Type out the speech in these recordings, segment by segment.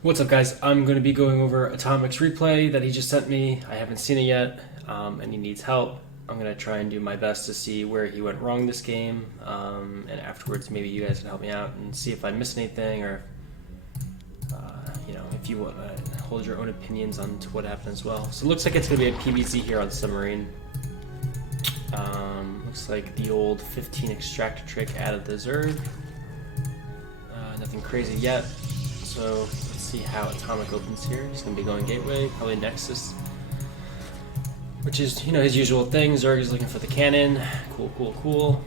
What's up, guys? I'm going to be going over Atomic's replay that he just sent me. I haven't seen it yet, and he needs help. I'm going to try and do my best to see where he went wrong this game, and afterwards maybe you guys can help me out and see if I missed anything, or if you want to hold your own opinions on what happened as well. So it looks like it's going to be a PvZ here on Submarine. Looks like the old 15 extractor trick added the Zerg. Nothing crazy yet. So let's see how Atomic opens here. He's going to be going Gateway, probably Nexus, which is, his usual thing. Zerg is looking for the cannon. Cool, cool, cool.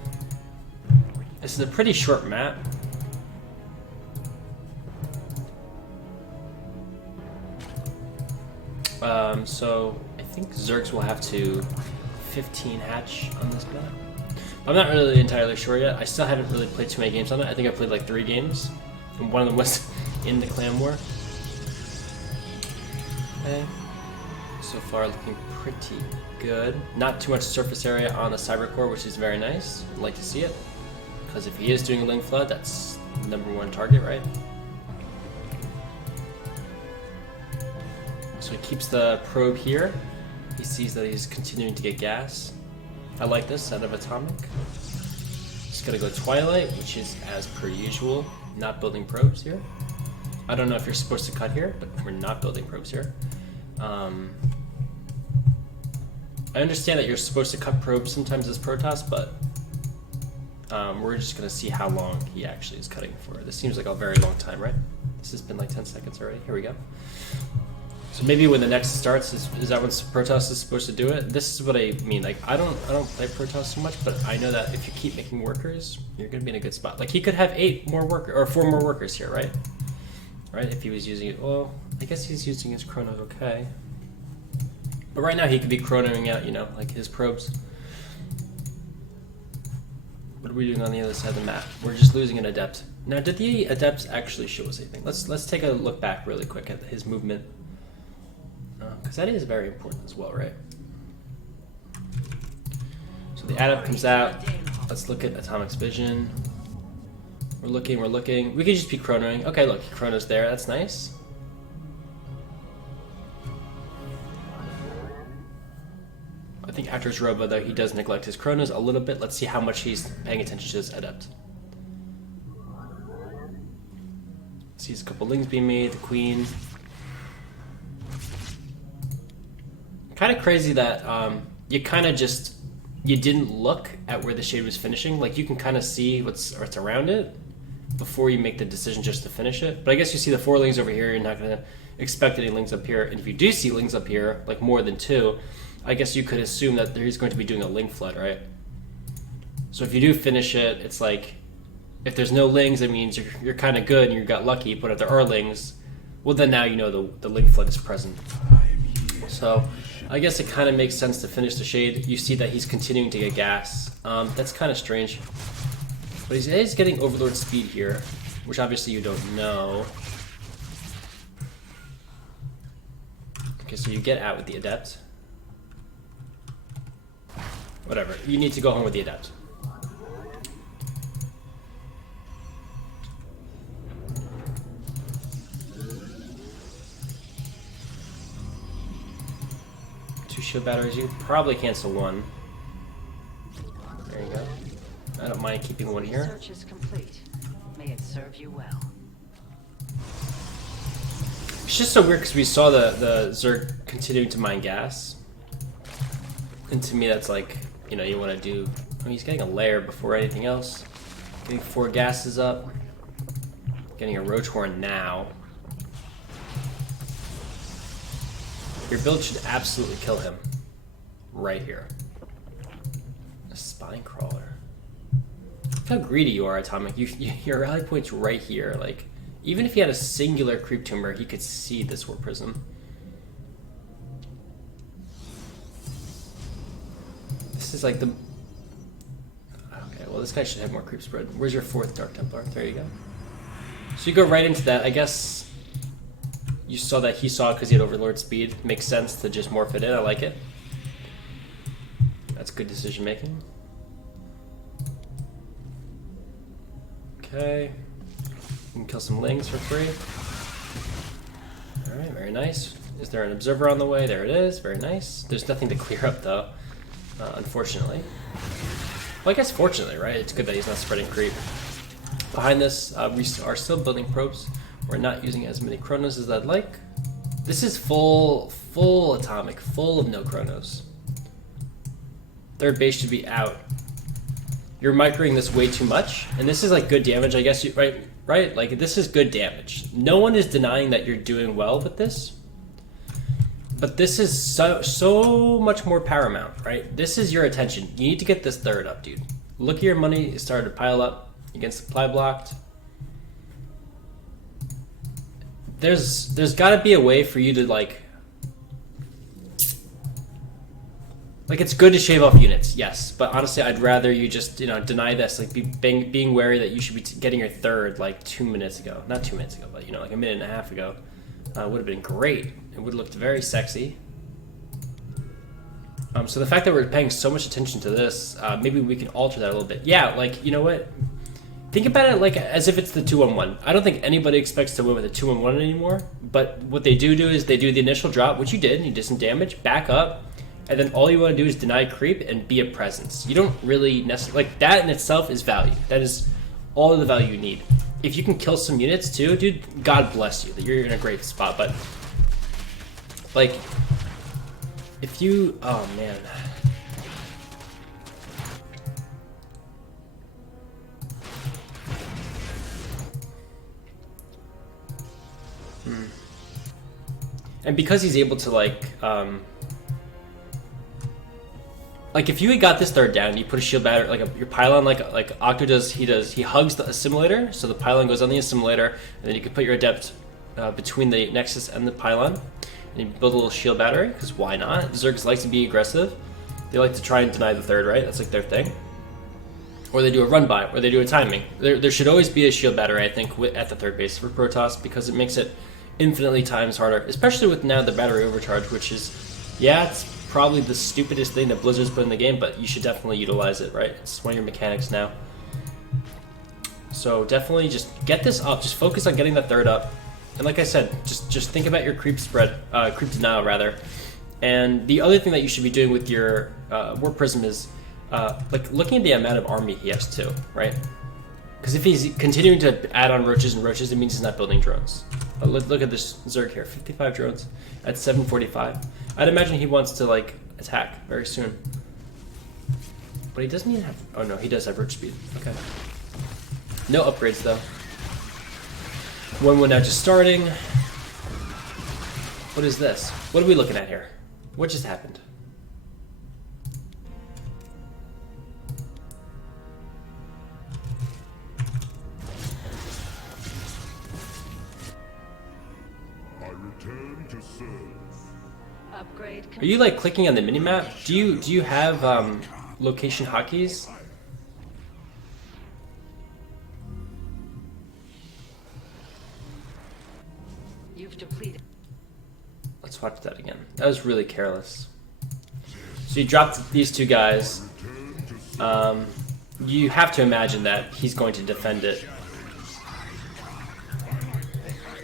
This is a pretty short map. So I think Zergs will have to 15 hatch on this map. I'm not really entirely sure yet. I still haven't really played too many games on it. I think I played like 3 games, and one of them was in the clan war. Okay. So far looking pretty good. Not too much surface area on the cyber core, which is very nice. I'd like to see it, because if he is doing a Ling Flood, that's the #1 target, right? So he keeps the probe here. He sees that he's continuing to get gas. I like this out of Atomic. Just gonna go Twilight, which is as per usual. Not building probes here. I don't know if you're supposed to cut here, but we're not building probes here. I understand that you're supposed to cut probes sometimes as Protoss, but we're just gonna see how long he actually is cutting for. This seems like a very long time, right? This has been like 10 seconds already. Here we go. So maybe when the next starts, is that when Protoss is supposed to do it? This is what I mean. Like I don't play Protoss so much, but I know that if you keep making workers, you're gonna be in a good spot. Like he could have 8 more workers or 4 more workers here, right? Right? If he was using it, well, I guess he's using his chronos, okay. But right now he could be chronoing out, like his probes. What are we doing on the other side of the map? We're just losing an adept. Now, did the adepts actually show us anything? Let's take a look back really quick at his movement. Because that is very important as well, right? So the adept comes out. Let's look at Atomic's vision. We're looking. We could just be chronoing. Okay, look, chrono's there. That's nice. I think after his Robo, though, he does neglect his chronos a little bit. Let's see how much he's paying attention to this adept. Sees a couple lings being made. The queen. Kind of crazy that you didn't look at where the shade was finishing. Like you can kind of see what's around it before you make the decision just to finish it. But I guess you see the 4 lings over here. You're not going to expect any lings up here. And if you do see lings up here, like more than 2, I guess you could assume that he's going to be doing a ling flood, right? So if you do finish it, it's like if there's no lings, it means you're kind of good and you got lucky. But if there are lings, well then now you know the ling flood is present. So I guess it kind of makes sense to finish the shade. You see that he's continuing to get gas. That's kind of strange. But he's getting Overlord speed here, which obviously you don't know. Okay, so you get out with the adept. Whatever, you need to go home with the adept. Shield batteries, you could probably cancel 1. There you go. I don't mind keeping 1 here. Search is complete. May it serve you well. It's just so weird because we saw the Zerg continuing to mine gas. And to me that's like, you want to do... I mean, he's getting a layer before anything else. Getting 4 gases up. Getting a Roach Horn now. Your build should absolutely kill him. Right here. A Spine Crawler. Look how greedy you are, Atomic. Your rally point's right here. Like, even if he had a singular Creep Tumor, he could see this Warp Prism. This is like the... Okay, well this guy should have more creep spread. Where's your 4th Dark Templar? There you go. So you go right into that. I guess... You saw that he saw it because he had Overlord speed. Makes sense to just morph it in. I like it. That's good decision making. Okay. You can kill some lings for free. Alright, very nice. Is there an observer on the way? There it is. Very nice. There's nothing to clear up, though, unfortunately. Well, I guess fortunately, right? It's good that he's not spreading creep. Behind this, we are still building probes. We're not using as many chronos as I'd like. This is full atomic, full of no chronos. Third base should be out. You're microing this way too much, and this is like good damage, I guess. Right? Like, this is good damage. No one is denying that you're doing well with this, but this is so much more paramount, right? This is your attention. You need to get this third up, dude. Look at your money started to pile up against supply blocked. There's got to be a way for you to like it's good to shave off units, yes, but honestly, I'd rather you just deny this, like being wary that you should be getting your third like 2 minutes ago, not 2 minutes ago, but like a minute and a half ago, would have been great. It would have looked very sexy. So the fact that we're paying so much attention to this, maybe we can alter that a little bit. Yeah, like you know what? Think about it like as if it's the 2-on-1. I don't think anybody expects to win with a 2-on-1 anymore, but what they do is they do the initial drop, which you did, and you did some damage, back up, and then all you want to do is deny creep and be a presence. You don't really necessarily, like that in itself is value. That is all of the value you need. If you can kill some units too, dude, God bless you, that you're in a great spot, but like, if you, oh man. And because he's able to like if you had got this third down, you put a shield battery, like your pylon, like Octo does, he hugs the assimilator, so the pylon goes on the assimilator, and then you can put your adept between the nexus and the pylon, and you build a little shield battery, because why not? Zergs like to be aggressive. They like to try and deny the third, right? That's like their thing. Or they do a run by, or they do a timing. There should always be a shield battery, I think, at the third base for Protoss, because it makes it infinitely times harder, especially with now the battery overcharge, which is, yeah, it's probably the stupidest thing that Blizzard's put in the game, but you should definitely utilize it, right? It's one of your mechanics now. So definitely just get this up, just focus on getting the third up. And like I said, just think about your creep spread, creep denial rather. And the other thing that you should be doing with your Warp Prism is like looking at the amount of army he has too, right? Because if he's continuing to add on roaches and roaches, it means he's not building drones. Look at this Zerg here, 55 drones at 745. I'd imagine he wants to like attack very soon. But he doesn't even have, oh no, he does have roach speed, okay. No upgrades though. 1-1 now just starting. What is this? What are we looking at here? What just happened? Are you like clicking on the minimap? Do you have location hotkeys? You've depleted. Let's watch that again. That was really careless. So you dropped these two guys. You have to imagine that he's going to defend it.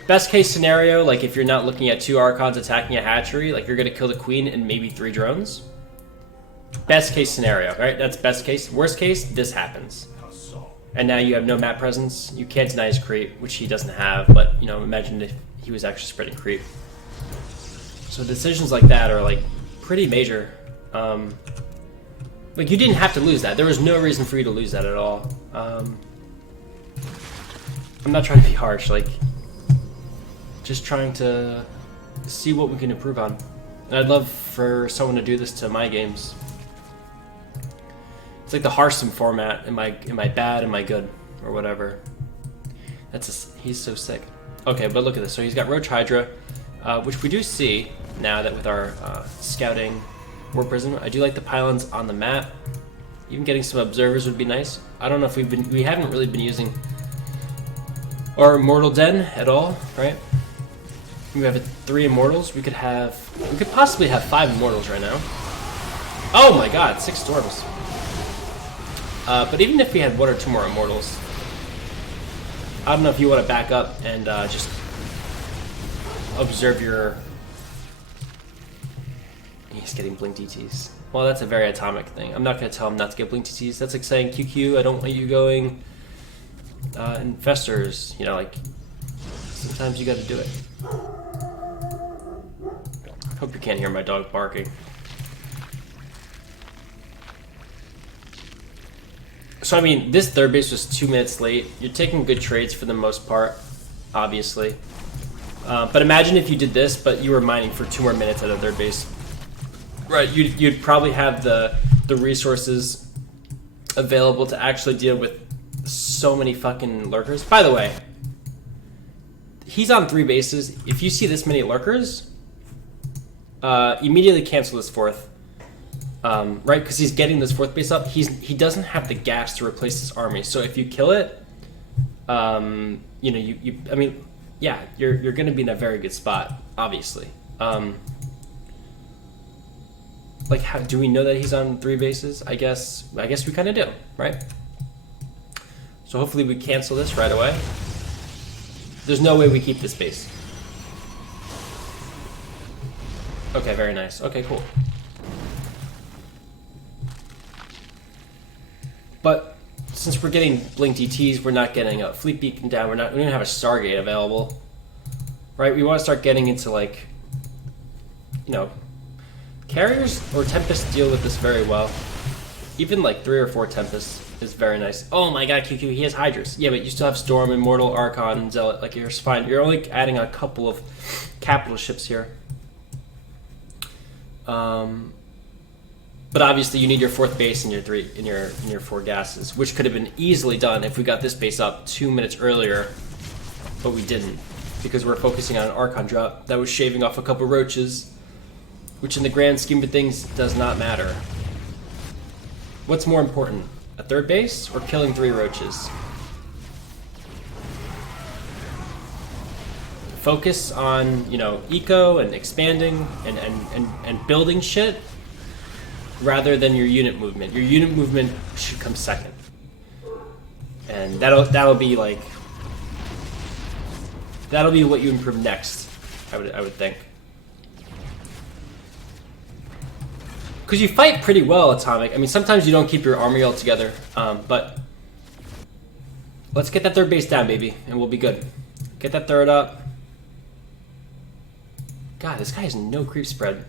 Best case scenario, like if you're not looking at 2 Archons attacking a hatchery, like you're going to kill the queen and maybe 3 drones. Best case scenario, right? That's best case. Worst case, this happens. And now you have no map presence. You can't deny his creep, which he doesn't have, but imagine if he was actually spreading creep. So decisions like that are like pretty major. Like you didn't have to lose that. There was no reason for you to lose that at all. I'm not trying to be harsh, like just trying to see what we can improve on. And I'd love for someone to do this to my games. It's like the Hearthstone format. Am I bad? Am I good? Or whatever. He's so sick. Okay, but look at this. So he's got Roach Hydra, which we do see now that with our scouting Warp Prism. I do like the pylons on the map. Even getting some observers would be nice. I don't know if we haven't really been using our Immortal Den at all, right? We have 3 Immortals. We could possibly have 5 Immortals right now. Oh my god, 6 Storms. But even if we had 1 or 2 more Immortals, I don't know if you want to back up and just observe your... He's getting blink DTs. Well, that's a very atomic thing. I'm not going to tell him not to get blink DTs. That's like saying, QQ, I don't want you going infestors. You know, like, sometimes you got to do it. Hope you can't hear my dog barking. So, I mean, this third base was 2 minutes late. You're taking good trades for the most part, obviously. But imagine if you did this, but you were mining for 2 more minutes at a third base. Right, you'd probably have the resources available to actually deal with so many fucking lurkers. By the way, he's on 3 bases. If you see this many lurkers, immediately cancel this 4th. Right, because he's getting this 4th base up. He doesn't have the gas to replace this army. So if you kill it, you know, I mean, yeah, you're going to be in a very good spot, obviously. Like, how do we know that he's on 3 bases? I guess we kind of do, right? So hopefully we cancel this right away. There's no way we keep this base. Okay, very nice. Okay, cool. But since we're getting blink DTs, we're not getting a fleet beacon down. We don't have a Stargate available, right? We want to start getting into, like, you know, carriers or Tempests deal with this very well. Even like 3 or 4 Tempests is very nice. Oh my god, QQ, he has Hydras. Yeah, but you still have Storm, Immortal, Archon, Zealot. Like, you're fine. You're only adding a couple of capital ships here. But obviously you need your 4th base and your 4 gases, which could have been easily done if we got this base up 2 minutes earlier, but we didn't because we're focusing on an Archon drop that was shaving off a couple roaches, which in the grand scheme of things does not matter. What's more important, a 3rd base or killing 3 roaches? Focus on, you know, eco and expanding and building shit rather than your unit movement. Your unit movement should come second. And that'll be like, that'll be what you improve next, I would think. Because you fight pretty well, Atomic. I mean, sometimes you don't keep your army all together, but let's get that 3rd base down, baby, and we'll be good. Get that 3rd up. God, this guy has no creep spread.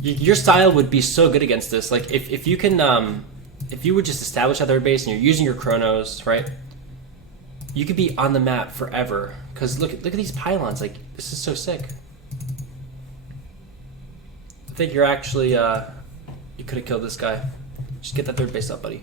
Your style would be so good against this. Like, if you can, if you would just establish that 3rd base and you're using your chronos, right? You could be on the map forever. Because look at these pylons. Like, this is so sick. I think you're actually, you could have killed this guy. Just get that 3rd base up, buddy.